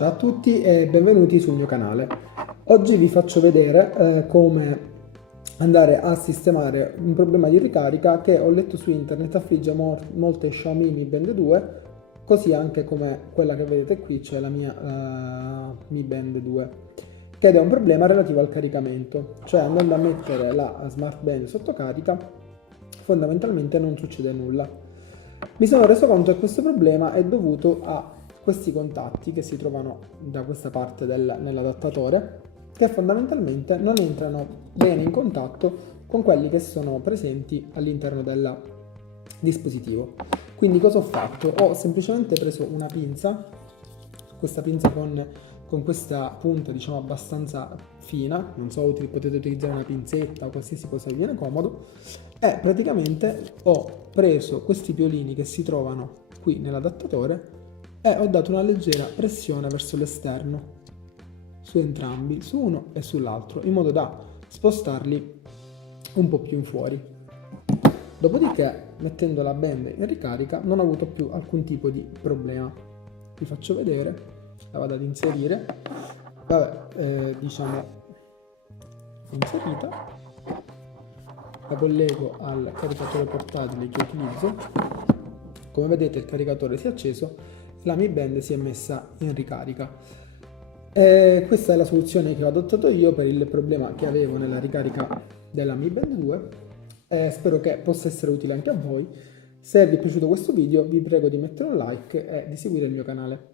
Ciao a tutti e benvenuti sul mio canale. Oggi vi faccio vedere come andare a sistemare un problema di ricarica che ho letto su internet affligge molte Xiaomi Mi Band 2, così anche come quella che vedete qui, cioè la mia Mi Band 2, ed è un problema relativo al caricamento, cioè andando a mettere la Smart Band sotto carica fondamentalmente non succede nulla. Mi sono reso conto che questo problema è dovuto a questi contatti che si trovano da questa parte nell'adattatore, che fondamentalmente non entrano bene in contatto con quelli che sono presenti all'interno del dispositivo. Quindi cosa ho fatto? Ho semplicemente preso una pinza, questa pinza con questa punta diciamo abbastanza fina, non so, potete utilizzare una pinzetta o qualsiasi cosa vi viene comodo, e praticamente ho preso questi piolini che si trovano qui nell'adattatore e ho dato una leggera pressione verso l'esterno, su entrambi, su uno e sull'altro, in modo da spostarli un po' più in fuori. Dopodiché, mettendo la band in ricarica, non ho avuto più alcun tipo di problema. Vi faccio vedere, la vado ad inserire, diciamo inserita, la collego al caricatore portatile che utilizzo. Come vedete il caricatore si è acceso e la Mi Band si è messa in ricarica. E questa è la soluzione che ho adottato io per il problema che avevo nella ricarica della Mi Band 2 e spero che possa essere utile anche a voi. Se vi è piaciuto questo video vi prego di mettere un like e di seguire il mio canale.